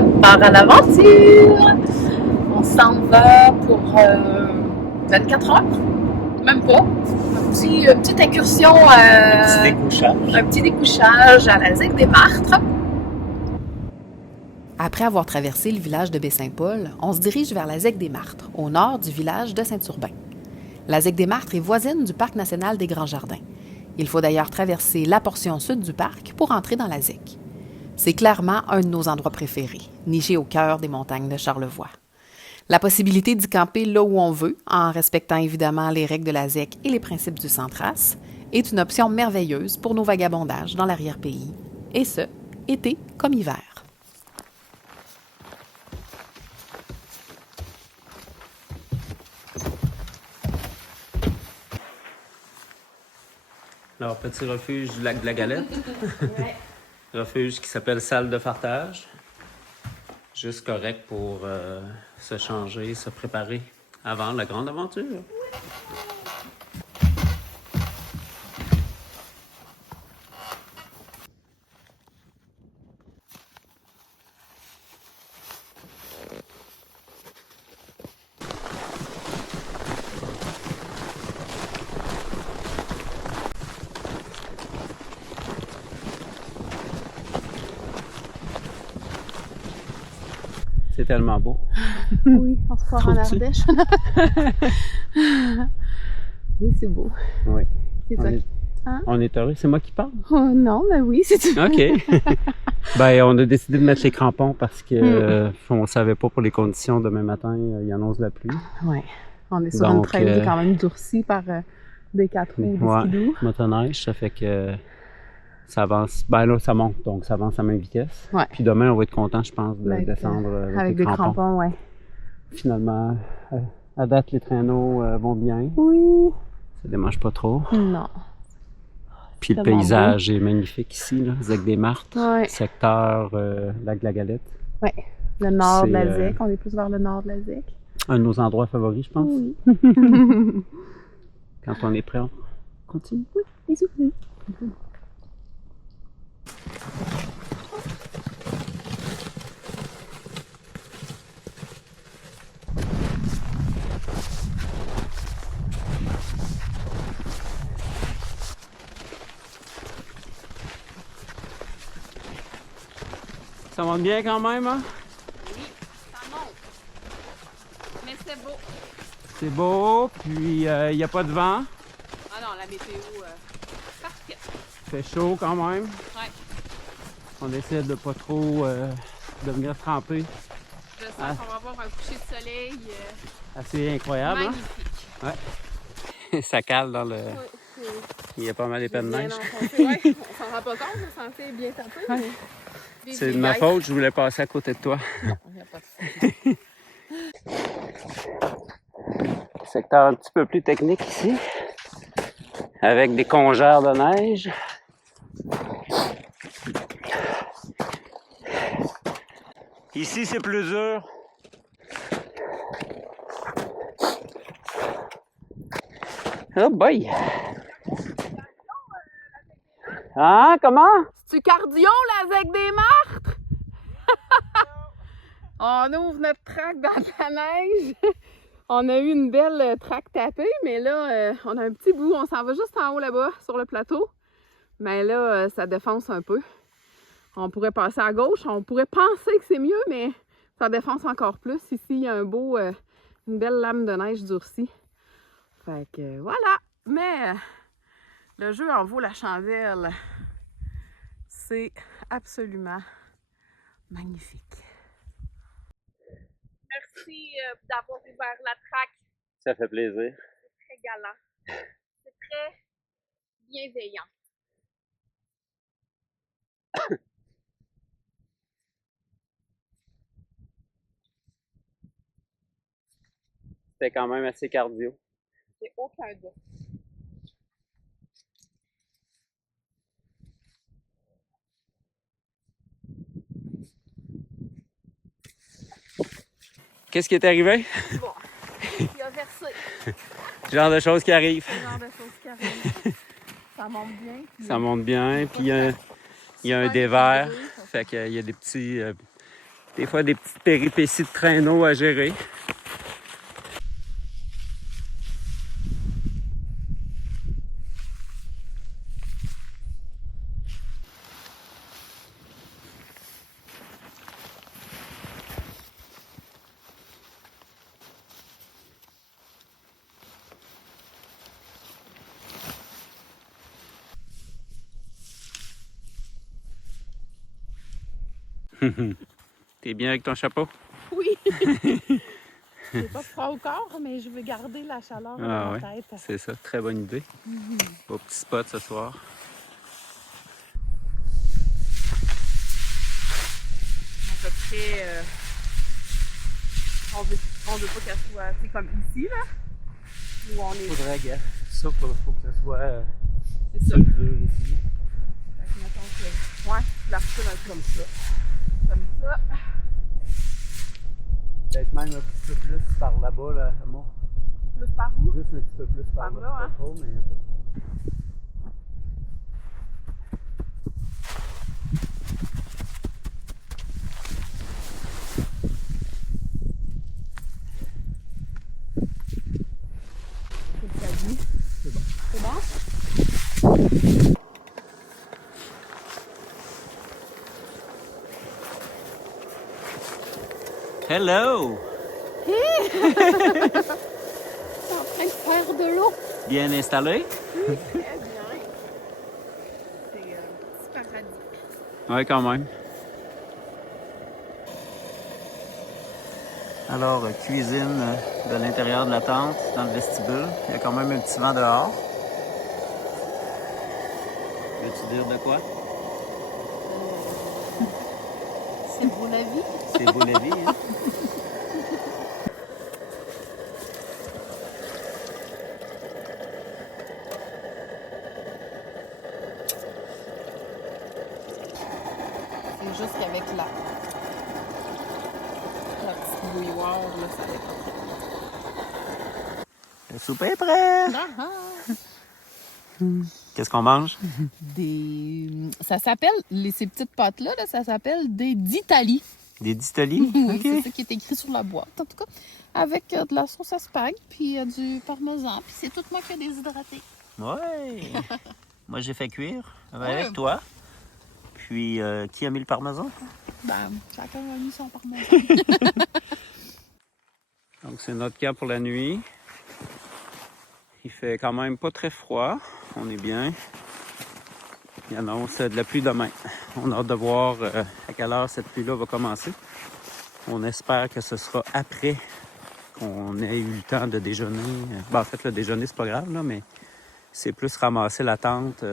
notre part à l'aventure. On s'en va pour 24 heures, même pas. Une petite incursion, un petit découchage à la ZEC des Martres. Après avoir traversé le village de Baie-Saint-Paul, on se dirige vers la ZEC des Martres, au nord du village de Saint-Urbain. La ZEC des Martres est voisine du Parc national des Grands Jardins. Il faut d'ailleurs traverser la portion sud du parc pour entrer dans la ZEC. C'est clairement un de nos endroits préférés, niché au cœur des montagnes de Charlevoix. La possibilité d'y camper là où on veut, en respectant évidemment les règles de la ZEC et les principes du Centras, est une option merveilleuse pour nos vagabondages dans l'arrière-pays, et ce, été comme hiver. Alors, petit refuge du lac de la Galette. Refuge qui s'appelle salle de fartage. Juste correct pour se changer, se préparer avant la grande aventure. C'est tellement beau. Oui, on se croit en Ardèche. Oui, c'est beau. Oui. C'est ça. On est heureux. C'est moi qui parle? Oh, non, mais oui, c'est tout. OK. Ben, on a décidé de mettre les crampons parce que on savait pas pour les conditions. Demain matin, il annonce la pluie. Oui. On est sur une traîne qui est quand même durcie par des 4 roues ou des skidoo. Motoneige, ça fait que ça avance. Ben là, ça monte, donc ça avance à même vitesse. Ouais. Puis demain, on va être content, je pense, de descendre avec des crampons, ouais. Finalement, à date, les traîneaux vont bien. Oui. Ça démange pas trop. Non. Puis le paysage est magnifique ici, là. ZEC des Martres, ouais. Secteur lac de la Galette. Oui, le nord de la ZEC. On est plus vers le nord de la ZEC. Un de nos endroits favoris, je pense. Oui. Quand on est prêt, on continue. Oui, bisous. Ça monte bien quand même, hein? Oui, ça monte. Mais c'est beau. C'est beau, puis il n'y a pas de vent. Ah non, la météo, parfaite. Il fait chaud quand même. Ouais. On essaie de pas trop de venir tremper. Je sens qu'on va avoir un coucher de soleil assez incroyable, magnifique. Hein? Ouais. Ça cale dans le... Oui. Il y a pas mal d'épais de neige. Ouais, on s'en rend pas compte, le sentier est bien tapé. Ouais. Mais... C'est de ma faute, je voulais passer à côté de toi. Non, il n'y a pas de faute. Secteur un petit peu plus technique ici, avec des congères de neige. Ici, c'est plus dur. Oh boy! Hein? Comment? C'est-tu cardio, la ZEC des Martres? On ouvre notre track dans la neige. On a eu une belle track tapée, mais là, on a un petit bout. On s'en va juste en haut là-bas, sur le plateau. Mais là, ça défonce un peu. On pourrait passer à gauche. On pourrait penser que c'est mieux, mais ça défonce encore plus. Ici, il y a une belle lame de neige durcie. Fait que voilà. Mais le jeu en vaut la chandelle. C'est absolument magnifique. Merci d'avoir ouvert la track. Ça fait plaisir. C'est très galant. C'est très bienveillant. C'était quand même assez cardio. J'ai aucun doute. Qu'est-ce qui est arrivé? Bon, il a versé. Genre de choses qui arrivent. Genre de choses qui arrivent. Ça monte bien. Puis ça monte bien, puis il y a un dévers. Fait qu'il y a des petits Des fois, des petites péripéties de traîneau à gérer. T'es bien avec ton chapeau? Oui! J'ai pas froid au corps, mais je veux garder la chaleur dans ma tête. C'est ça, très bonne idée. Au petit spot ce soir. À peu près, on veut pas qu'elle soit comme ici, là. Où on est. Faudrait, gars. Ça, faut que ce soit C'est ça. dur ici. Fait que mettons que. Ouais, je la recule un peu comme ça. Comme ça. Peut-être même un petit peu plus par là-bas, là, moi. Plus par où? Juste un petit peu plus par là. là, hein? Pas trop, mais... C'est bon. C'est bon? Hello! T'es en train de faire de l'eau. Bien installé? Oui, très bien. C'est un petit paradis. Oui, quand même. Alors, cuisine de l'intérieur de la tente, dans le vestibule. Il y a quand même un petit vent dehors. Veux-tu dire de quoi? C'est beau la vie. C'est beau la vie, hein? C'est juste qu'avec la petite bouilloire, là, ça va être Le souper est prêt! Qu'est-ce qu'on mange? Ça s'appelle, ces petites pâtes-là, ça s'appelle des d'Italie. Des ditoli? Oui, c'est ça qui est écrit sur la boîte, en tout cas. Avec de la sauce à spag, puis du parmesan, puis c'est tout moi qui ai déshydraté. Ouais! Moi, j'ai fait cuire avec Ouais. toi. Puis, qui a mis le parmesan? Ben, chacun a mis son parmesan. Donc, c'est notre camp pour la nuit. Il fait quand même pas très froid. On est bien. Il annonce de la pluie demain. On a hâte de voir à quelle heure cette pluie-là va commencer. On espère que ce sera après qu'on ait eu le temps de déjeuner. Ben, en fait, le déjeuner, c'est pas grave, là, mais c'est plus ramasser la tente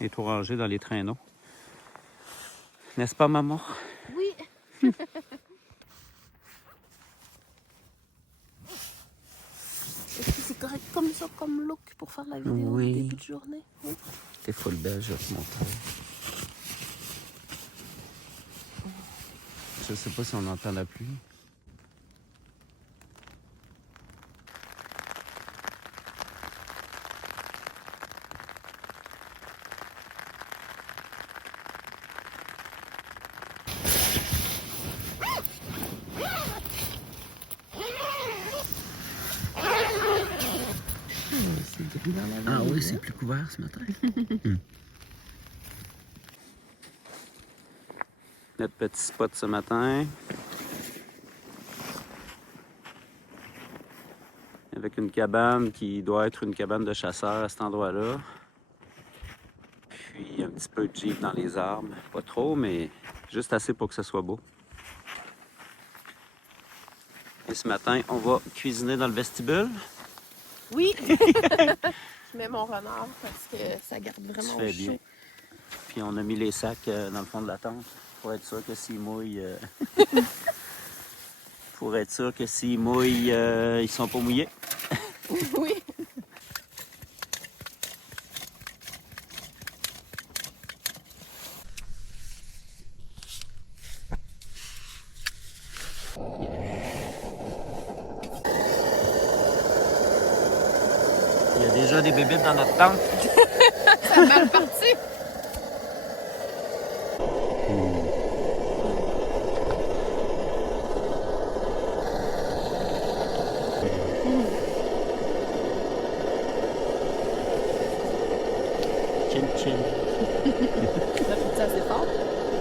et tout ranger dans les traîneaux. N'est-ce pas, maman? Oui. Est-ce que c'est correct comme ça, comme look, pour faire la vidéo Oui. au début de journée? Oui. T'es full belle, je vais te montrer. Je sais pas si on entend la pluie. Ah oui, c'est plus couvert ce matin. Notre petit spot ce matin. Avec une cabane qui doit être une cabane de chasseurs à cet endroit-là. Puis un petit peu de jeep dans les arbres. Pas trop, mais juste assez pour que ce soit beau. Et ce matin, on va cuisiner dans le vestibule. Oui. Je mets mon renard parce que ça garde vraiment Tu fais chaud. bien. Puis on a mis les sacs dans le fond de la tente pour être sûr que s'ils mouillent... pour être sûr que s'ils mouillent, ils sont pas mouillés. Oui. Il y a déjà des bébites dans notre tente. Ça a mal parti.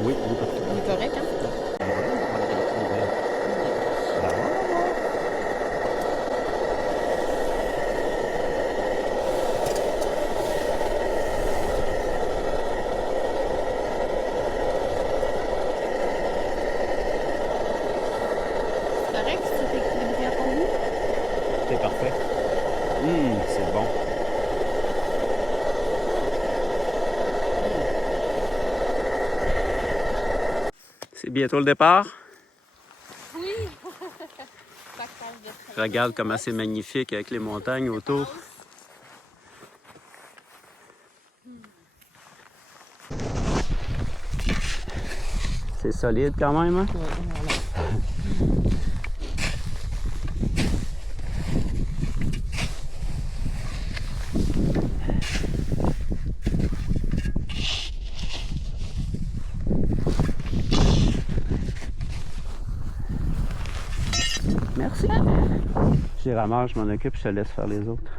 Oui, il est parti. Il est correct, hein? C'est correct, c'est équilibré à ton goût? C'est parfait. C'est bon. C'est bientôt le départ. Oui! Regarde comment c'est magnifique avec les montagnes autour. C'est solide quand même, hein? Merci. Je les ramasse, je m'en occupe, je te laisse faire les autres.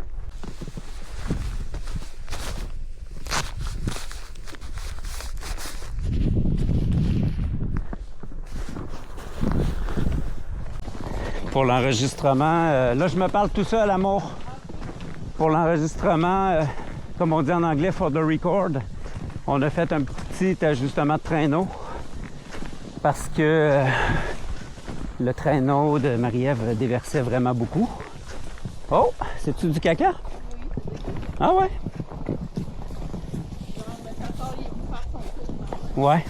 Pour l'enregistrement, là je me parle tout seul, amour. Pour l'enregistrement, comme on dit en anglais, for the record, on a fait un petit ajustement de traîneau parce que le traîneau de Marie-Ève déversait vraiment beaucoup. Oh, c'est-tu du caca? Oui. Ah ouais? Ouais.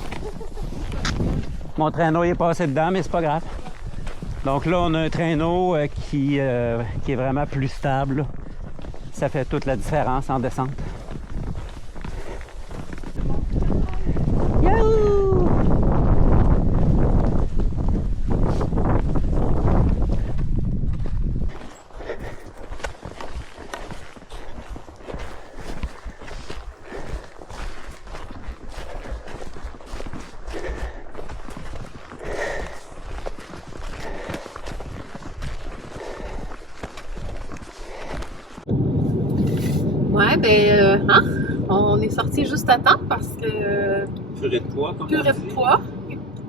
Mon traîneau il est passé dedans, mais c'est pas grave. Donc là, on a un traîneau qui est vraiment plus stable. Ça fait toute la différence en descente. Yahoo! Ouais, ben, on est sorti juste à temps parce que Purée de poids, comme purée de poids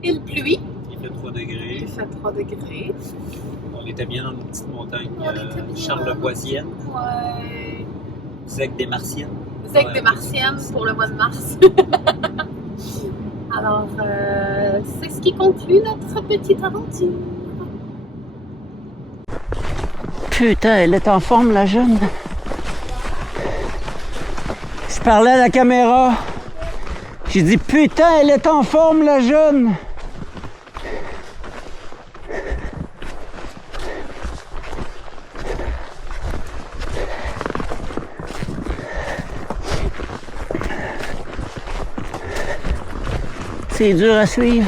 et le pluie. Il fait 3 degrés. Il fait 3 degrés. On était bien dans une petite montagne On était bien. charlevoisienne. Ouais. Zec des Martiennes. Zec des Martiennes pour le mois de mars. Alors, c'est ce qui conclut notre petite aventure. Putain, elle est en forme, la jeune. Je parlais à la caméra. J'ai dit, putain, elle est en forme, la jeune. C'est dur à suivre.